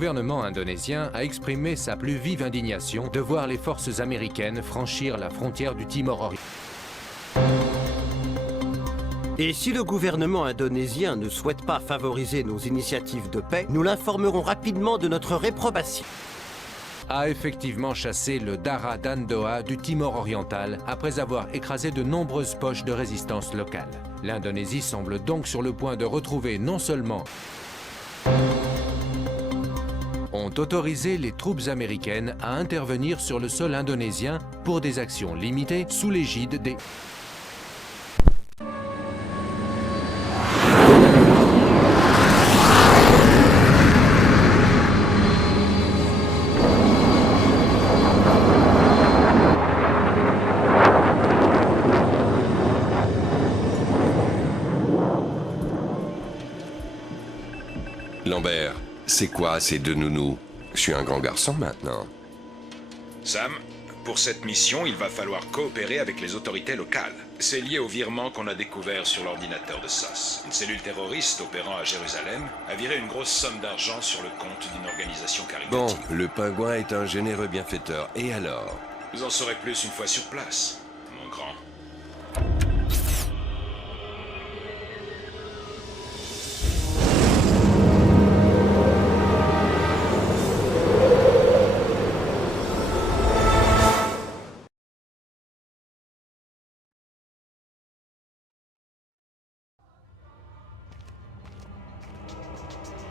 gouvernement indonésien a exprimé sa plus vive indignation de voir les forces américaines franchir la frontière du Timor oriental. Et si le gouvernement indonésien ne souhaite pas favoriser nos initiatives de paix, nous l'informerons rapidement de notre réprobation. A effectivement chassé le Dara Dandoa du Timor oriental après avoir écrasé de nombreuses poches de résistance locale. L'Indonésie semble donc sur le point de retrouver non seulement ont autorisé les troupes américaines à intervenir sur le sol indonésien pour des actions limitées sous l'égide des... Lambert, c'est quoi ces deux nounous? Je suis un grand garçon maintenant. Sam, pour cette mission, il va falloir coopérer avec les autorités locales. C'est lié au virement qu'on a découvert sur l'ordinateur de SAS. Une cellule terroriste opérant à Jérusalem a viré une grosse somme d'argent sur le compte d'une organisation caritative. Bon, le pingouin est un généreux bienfaiteur. Et alors? Vous en saurez plus une fois sur place, mon grand.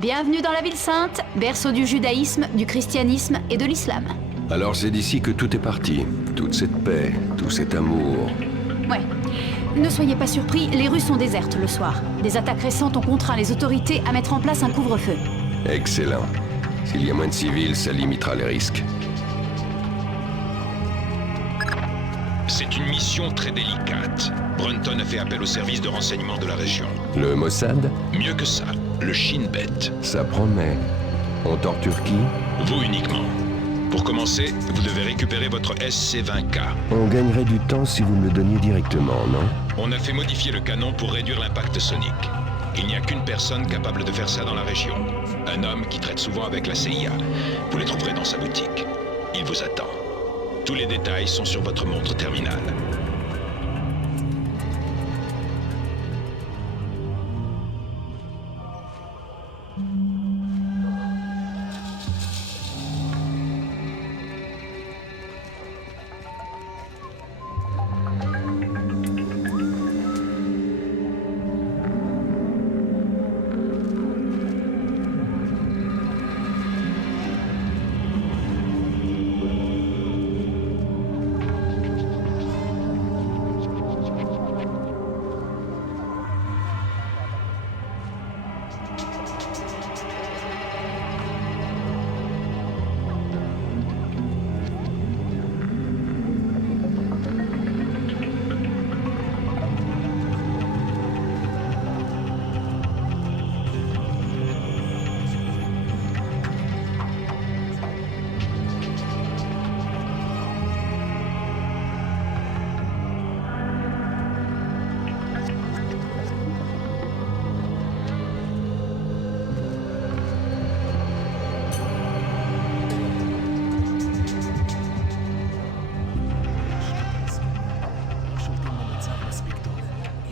Bienvenue dans la ville sainte, berceau du judaïsme, du christianisme et de l'islam. Alors c'est d'ici que tout est parti. Toute cette paix, tout cet amour. Ouais. Ne soyez pas surpris, les rues sont désertes le soir. Des attaques récentes ont contraint les autorités à mettre en place un couvre-feu. Excellent. S'il y a moins de civils, ça limitera les risques. C'est une mission très délicate. Brunton a fait appel au service de renseignement de la région. Le Mossad? Mieux que ça, le Shin Bet. Ça promet. On torture qui? Vous uniquement. Pour commencer, vous devez récupérer votre SC-20K. On gagnerait du temps si vous me le donniez directement, non? On a fait modifier le canon pour réduire l'impact sonique. Il n'y a qu'une personne capable de faire ça dans la région. Un homme qui traite souvent avec la CIA. Vous le trouverez dans sa boutique. Il vous attend. Tous les détails sont sur votre montre terminale.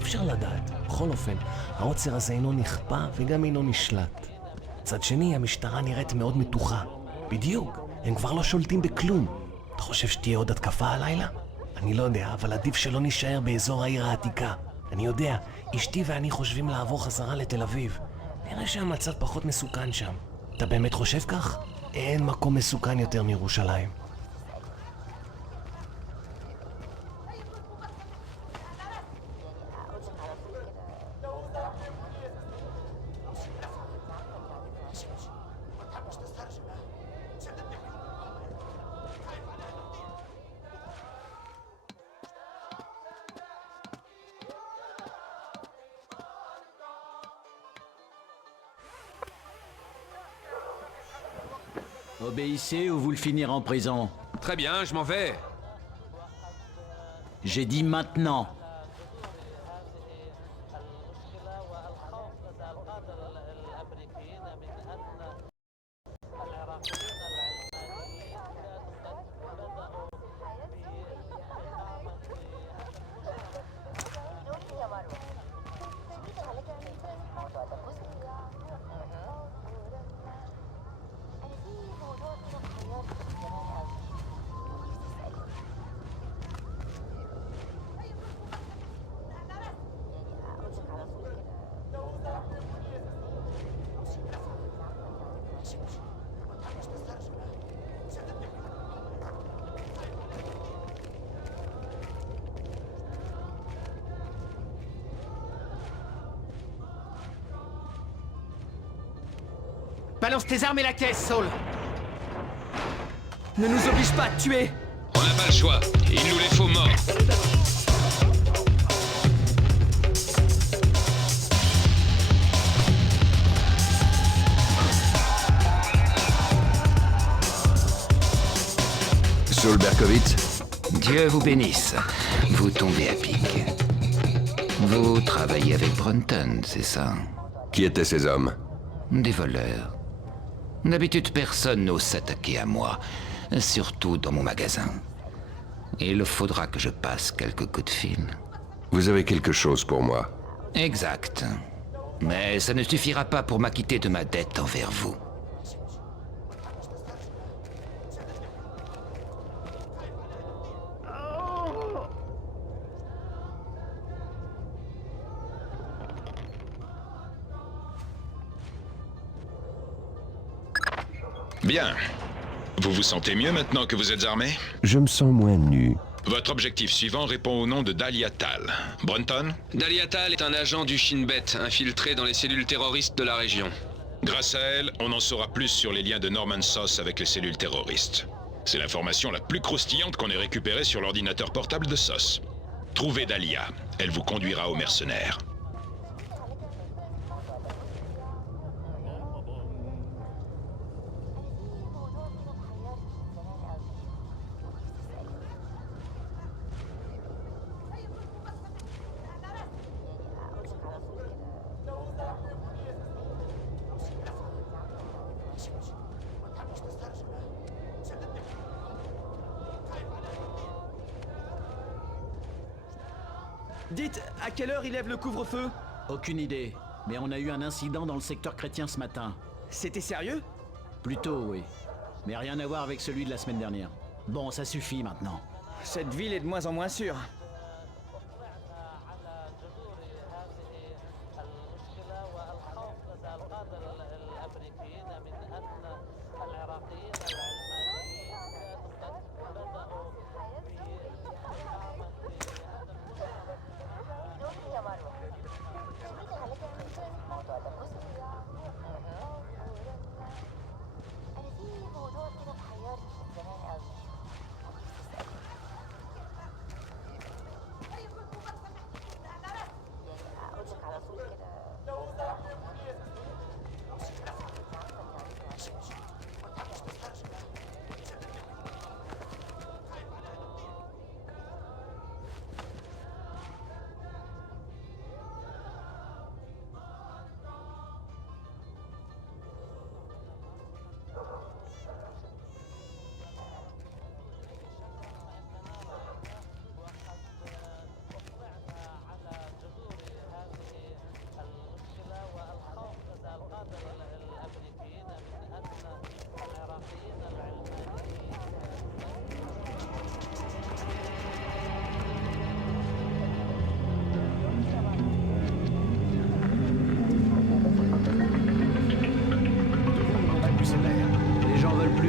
אפשר לדעת. בכל אופן, העוצר הזה אינו נכפה וגם אינו נשלט. מצד שני, המשטרה נראית מאוד מתוחה. בדיוק, הם כבר לא שולטים בכלום. אתה חושב שתהיה עוד התקפה הלילה? אני לא יודע, אבל עדיף שלא נשאר באזור העיר העתיקה. אני יודע, אשתי ואני חושבים לעבור חזרה לתל אביב. נראה שהמצב פחות מסוכן שם. אתה באמת חושב כך? אין מקום מסוכן יותר מירושלים. Obéissez ou vous le finirez en prison. Très bien, je m'en vais. J'ai dit maintenant. Balance tes armes et la caisse, Saul. Ne nous oblige pas à te tuer. On n'a pas le choix. Il nous les faut morts. Saul Berkowitz. Dieu vous bénisse. Vous tombez à pic. Vous travaillez avec Brunton, c'est ça? Qui étaient ces hommes? Des voleurs. D'habitude, personne n'ose s'attaquer à moi, surtout dans mon magasin. Il faudra que je passe quelques coups de fil. Vous avez quelque chose pour moi. Exact. Mais ça ne suffira pas pour m'acquitter de ma dette envers vous. Bien. Vous vous sentez mieux maintenant que vous êtes armé? Je me sens moins nu. Votre objectif suivant répond au nom de Dahlia Tal. Brunton? Dahlia Tal est un agent du Shin Bet, infiltré dans les cellules terroristes de la région. Grâce à elle, on en saura plus sur les liens de Norman Soss avec les cellules terroristes. C'est l'information la plus croustillante qu'on ait récupérée sur l'ordinateur portable de Soss. Trouvez Dahlia. Elle vous conduira aux mercenaires. Dites, à quelle heure il lève le couvre-feu? Aucune idée. Mais on a eu un incident dans le secteur chrétien ce matin. C'était sérieux? Plutôt, oui. Mais rien à voir avec celui de la semaine dernière. Bon, ça suffit maintenant. Cette ville est de moins en moins sûre.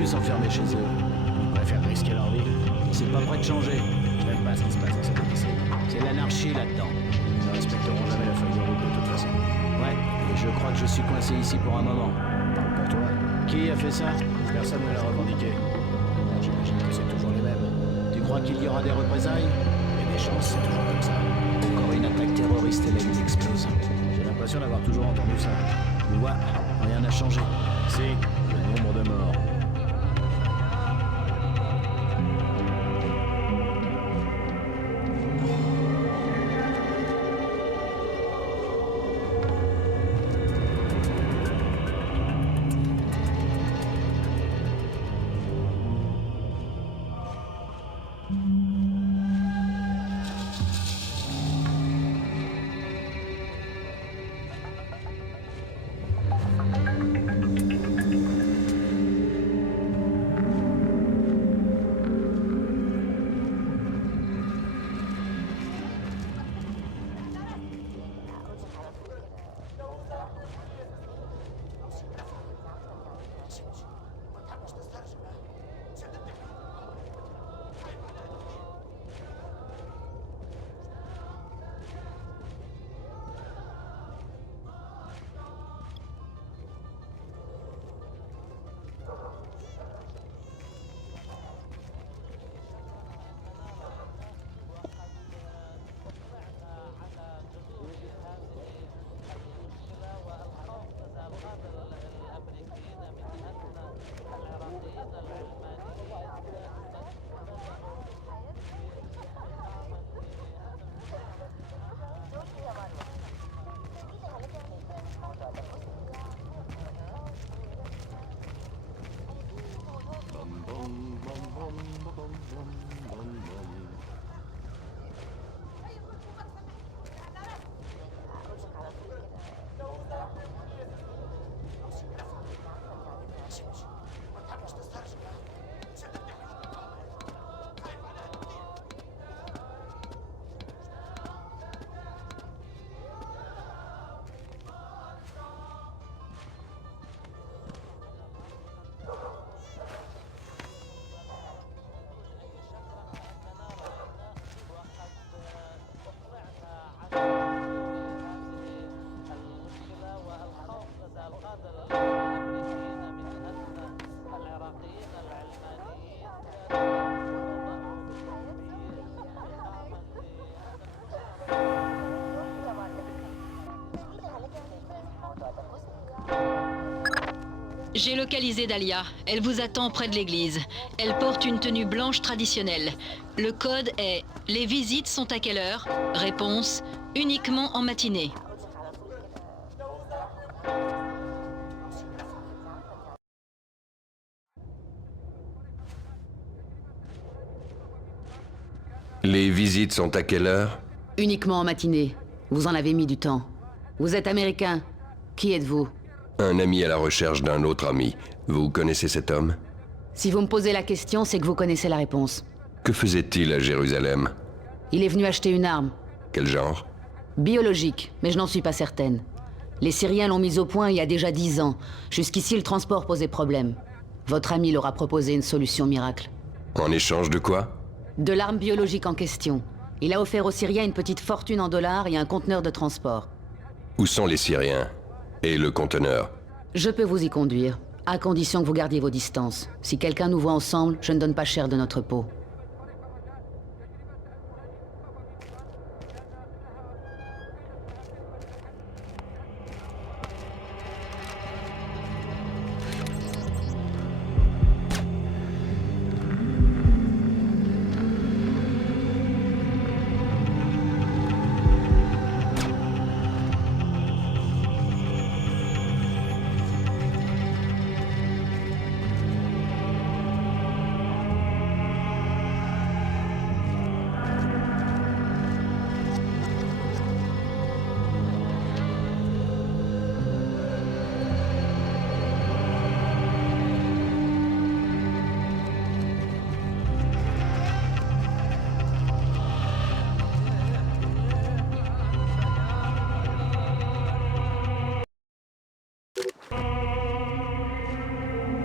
S'enfermer chez eux. Ils préfèrent risquer leur vie. C'est pas prêt de changer. J'aime pas ce qui se passe dans cette épicerie. C'est l'anarchie là-dedans. Ils ne respecteront jamais la feuille de route de toute façon. Ouais, et je crois que je suis coincé ici pour un moment. Pour toi. Qui a fait ça? Personne ne l'a revendiqué. J'imagine que c'est toujours les mêmes. Tu crois qu'il y aura des représailles? Il y a des chances, c'est toujours comme ça. Encore une attaque terroriste et la ville explose. J'ai l'impression d'avoir toujours entendu ça. Ouais, rien n'a changé. Si, le nombre de morts. J'ai localisé Dahlia. Elle vous attend près de l'église. Elle porte une tenue blanche traditionnelle. Le code est « Les visites sont à quelle heure ?» Réponse « Uniquement en matinée ». Les visites sont à quelle heure? Uniquement en matinée. Vous en avez mis du temps. Vous êtes américain. Qui êtes-vous? Un ami à la recherche d'un autre ami. Vous connaissez cet homme? Si vous me posez la question, c'est que vous connaissez la réponse. Que faisait-il à Jérusalem? Il est venu acheter une arme. Quel genre? Biologique, mais je n'en suis pas certaine. Les Syriens l'ont mise au point il y a déjà 10 ans. Jusqu'ici, le transport posait problème. Votre ami leur a proposé une solution miracle. En échange de quoi? De l'arme biologique en question. Il a offert aux Syriens une petite fortune en dollars et un conteneur de transport. Où sont les Syriens? Et le conteneur? Je peux vous y conduire, à condition que vous gardiez vos distances. Si quelqu'un nous voit ensemble, je ne donne pas cher de notre peau.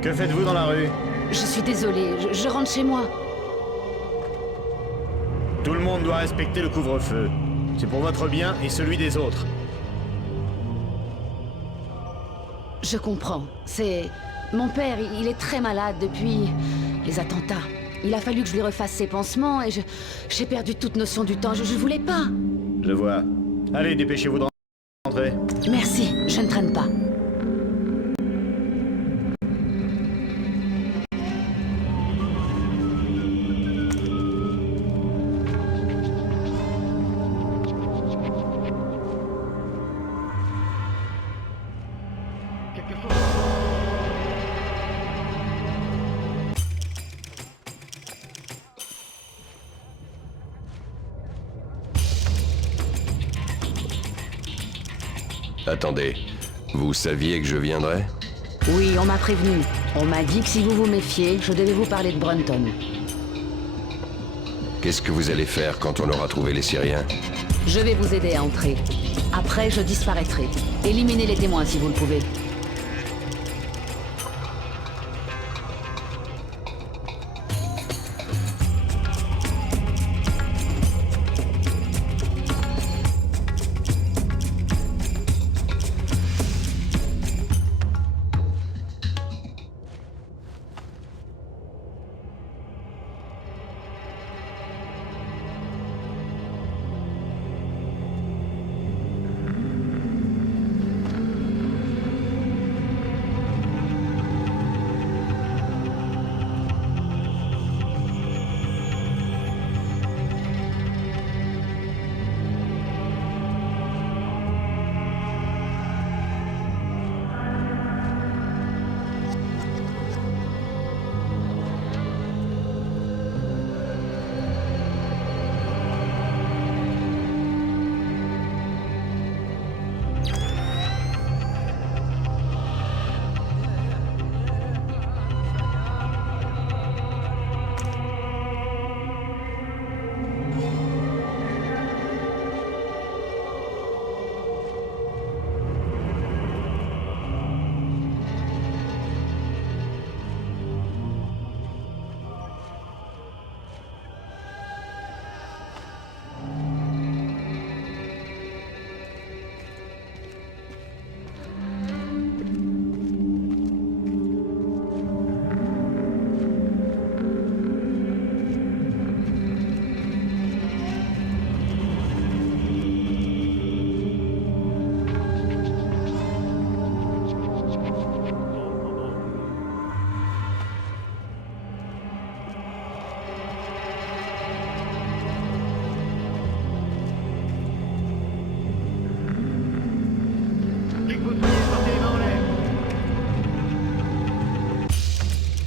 Que faites-vous dans la rue? Je suis désolée, je rentre chez moi. Tout le monde doit respecter le couvre-feu. C'est pour votre bien et celui des autres. Je comprends. C'est... Mon père, il est très malade depuis les attentats. Il a fallu que je lui refasse ses pansements et j'ai perdu toute notion du temps. Je voulais pas. Je vois. Allez, dépêchez-vous de rentrer. Merci, je ne traîne pas. Attendez, vous saviez que je viendrais? Oui, on m'a prévenu. On m'a dit que si vous vous méfiez, je devais vous parler de Brunton. Qu'est-ce que vous allez faire quand on aura trouvé les Syriens? Je vais vous aider à entrer. Après, je disparaîtrai. Éliminez les témoins si vous le pouvez.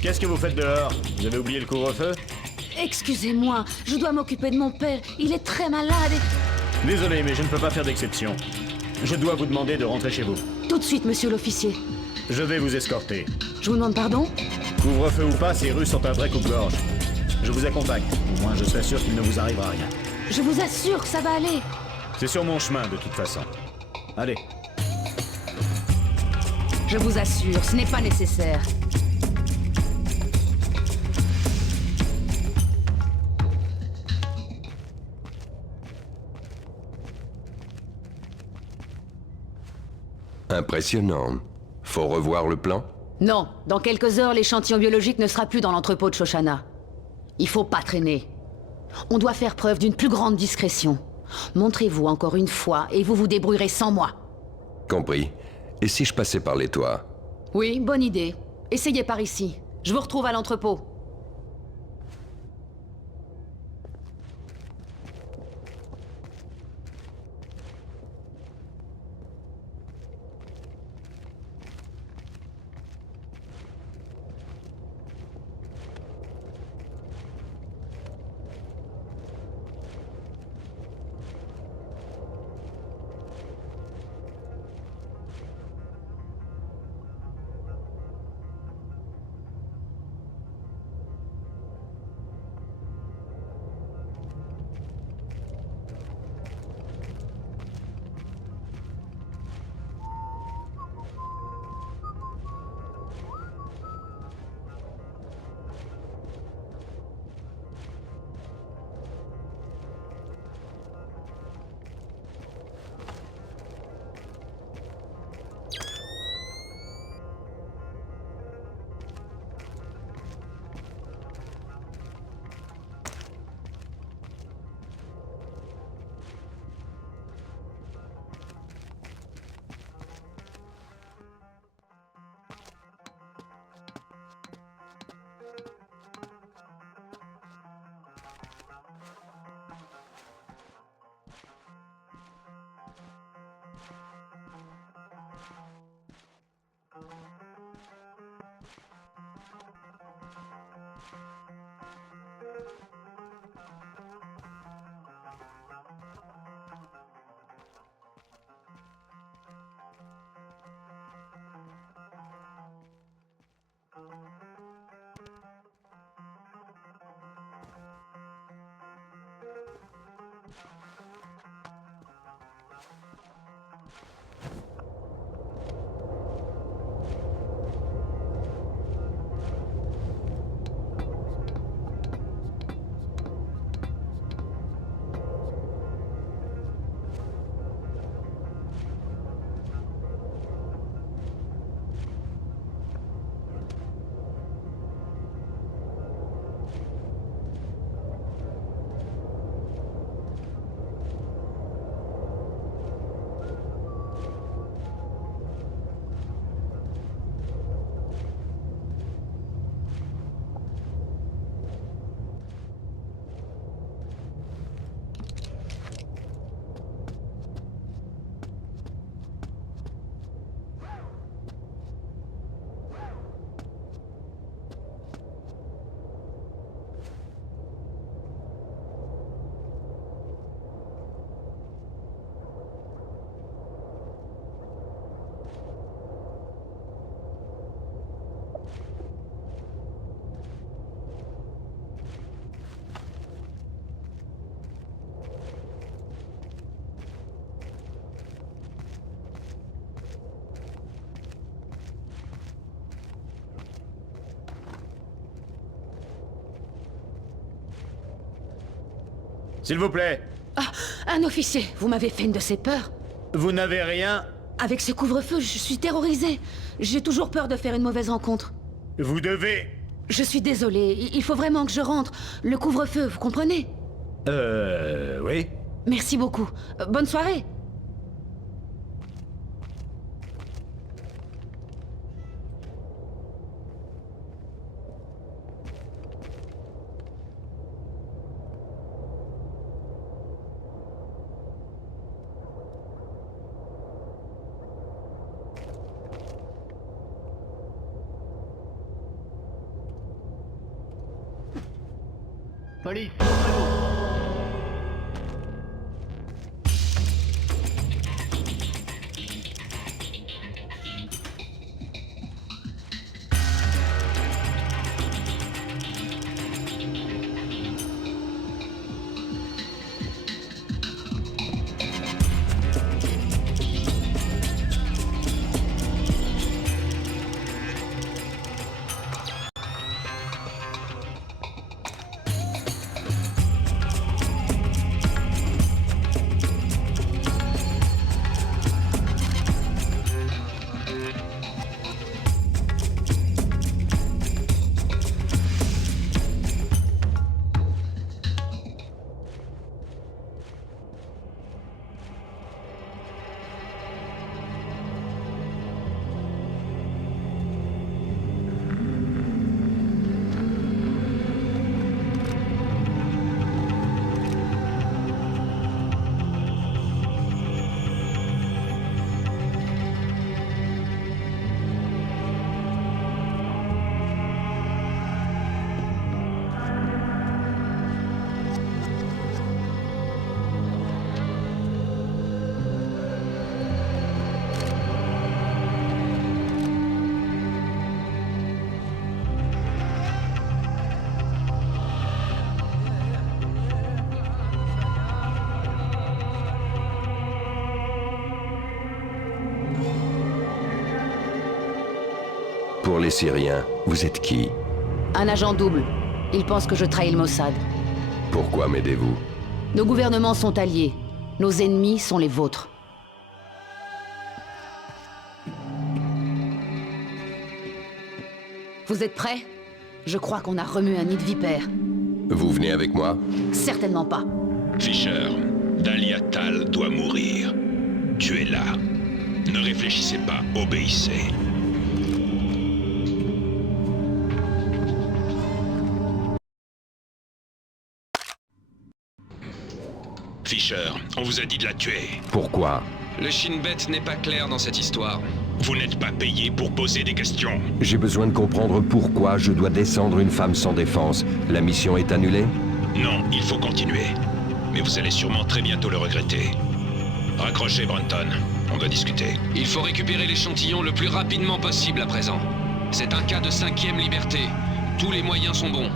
Qu'est-ce que vous faites dehors? Vous avez oublié le couvre-feu? Excusez-moi, je dois m'occuper de mon père. Il est très malade et... Désolé, mais je ne peux pas faire d'exception. Je dois vous demander de rentrer chez vous. Tout de suite, monsieur l'officier. Je vais vous escorter. Je vous demande pardon? Couvre-feu ou pas, ces rues sont un vrai coupe-gorge. Je vous accompagne. Au moins, je suis sûr qu'il ne vous arrivera rien. Je vous assure que ça va aller. C'est sur mon chemin, de toute façon. Allez. Je vous assure, ce n'est pas nécessaire. Impressionnant. Faut revoir le plan? Non, dans quelques heures, l'échantillon biologique ne sera plus dans l'entrepôt de Shoshana. Il faut pas traîner. On doit faire preuve d'une plus grande discrétion. Montrez-vous encore une fois et vous vous débrouillerez sans moi. Compris. Et si je passais par les toits? Oui, bonne idée. Essayez par ici. Je vous retrouve à l'entrepôt. S'il vous plaît. Ah, un officier, vous m'avez fait une de ces peurs. Vous n'avez rien? Avec ce couvre-feu, je suis terrorisée. J'ai toujours peur de faire une mauvaise rencontre. Vous devez... Je suis désolée, il faut vraiment que je rentre. Le couvre-feu, vous comprenez? Oui. Merci beaucoup. Bonne soirée. Police, montrez-vous. Pour les Syriens, vous êtes qui? Un agent double. Il pense que je trahis le Mossad. Pourquoi m'aidez-vous? Nos gouvernements sont alliés. Nos ennemis sont les vôtres. Vous êtes prêts? Je crois qu'on a remué un nid de vipère. Vous venez avec moi? Certainement pas. Fisher, Dahlia Tal doit mourir. Tuez-la. Ne réfléchissez pas, obéissez. Fisher, on vous a dit de la tuer. Pourquoi? Le Shin Bet n'est pas clair dans cette histoire. Vous n'êtes pas payé pour poser des questions. J'ai besoin de comprendre pourquoi je dois descendre une femme sans défense. La mission est annulée? Non, il faut continuer. Mais vous allez sûrement très bientôt le regretter. Raccrochez, Brunton. On doit discuter. Il faut récupérer l'échantillon le plus rapidement possible à présent. C'est un cas de 5e liberté. Tous les moyens sont bons.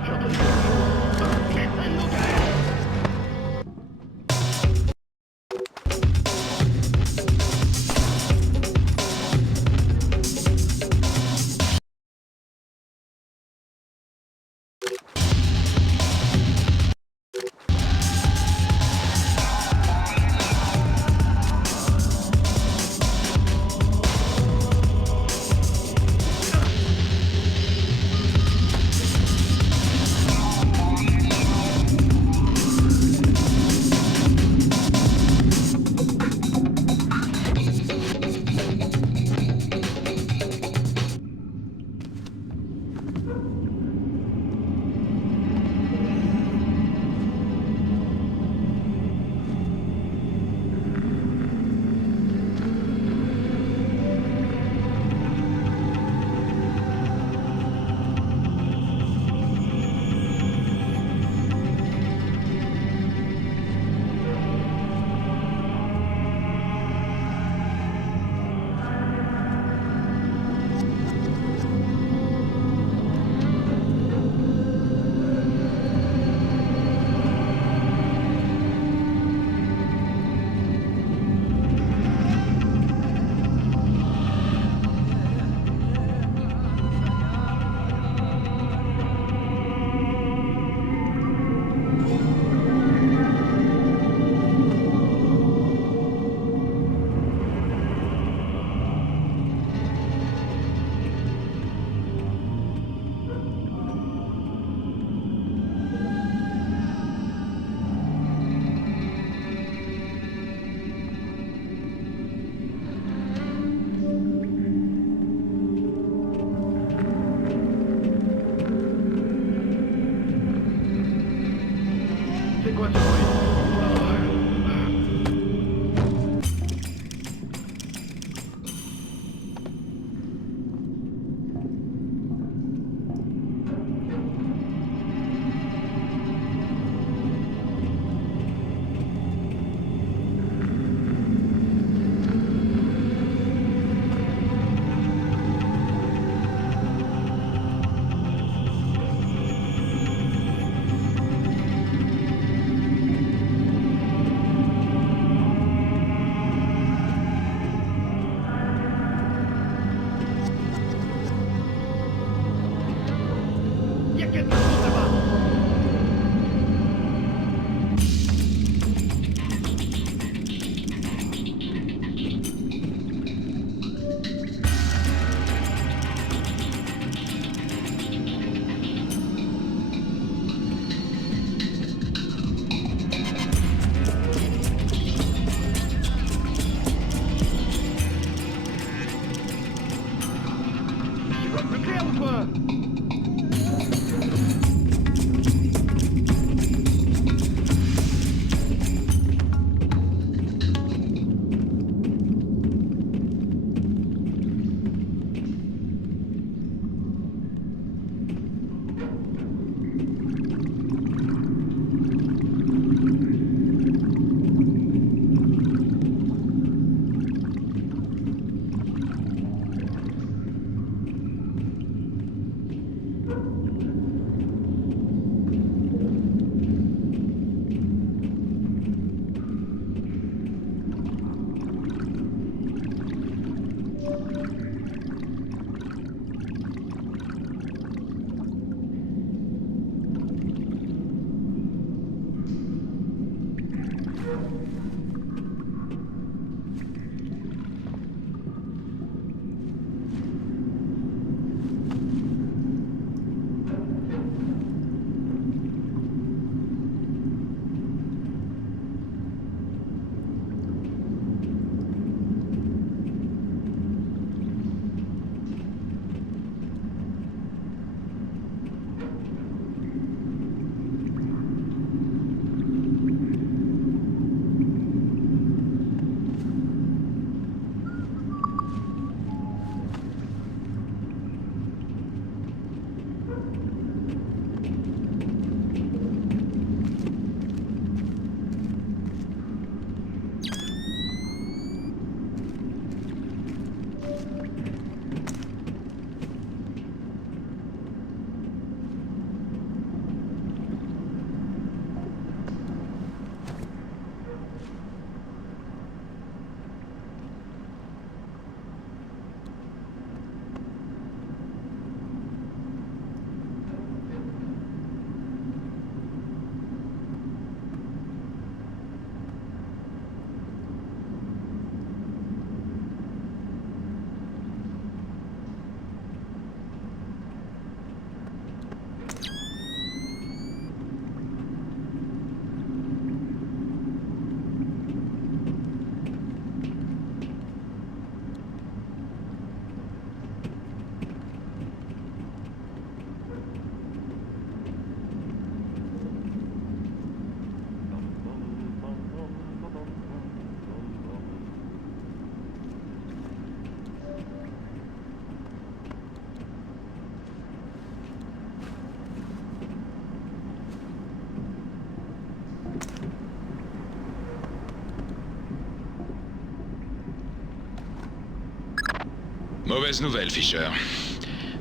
Mauvaise nouvelle, Fisher.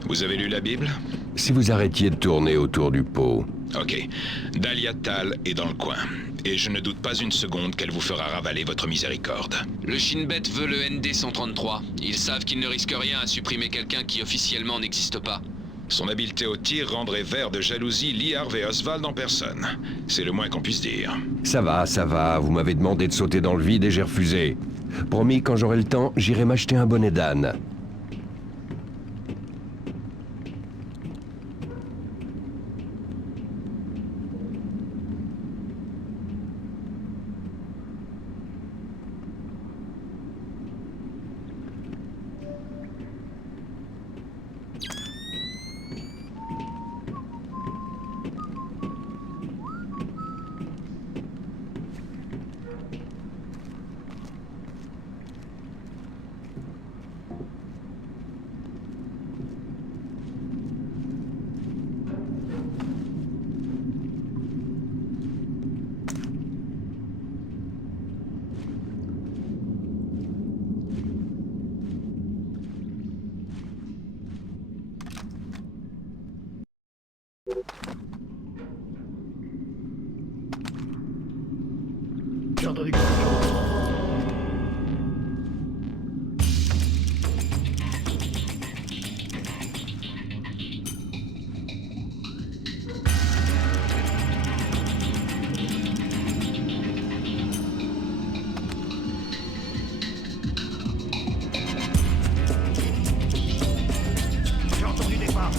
Vous avez lu la Bible? Si vous arrêtiez de tourner autour du pot. Ok. Dahlia Tal est dans le coin. Et je ne doute pas une seconde qu'elle vous fera ravaler votre miséricorde. Le Shin Bet veut le ND-133. Ils savent qu'ils ne risquent rien à supprimer quelqu'un qui officiellement n'existe pas. Son habileté au tir rendrait vert de jalousie Lee Harvey Oswald en personne. C'est le moins qu'on puisse dire. Ça va, vous m'avez demandé de sauter dans le vide et j'ai refusé. Promis, quand j'aurai le temps, j'irai m'acheter un bonnet d'âne. J'ai entendu quelque chose. J'ai entendu des pas.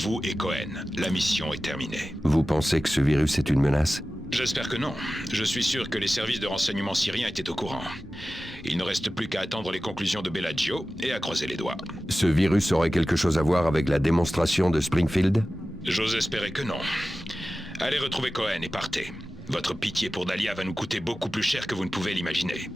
Vous et Cohen, la mission est terminée. Vous pensez que ce virus est une menace? J'espère que non. Je suis sûr que les services de renseignement syriens étaient au courant. Il ne reste plus qu'à attendre les conclusions de Bellagio et à croiser les doigts. Ce virus aurait quelque chose à voir avec la démonstration de Springfield? J'ose espérer que non. Allez retrouver Cohen et partez. Votre pitié pour Dahlia va nous coûter beaucoup plus cher que vous ne pouvez l'imaginer.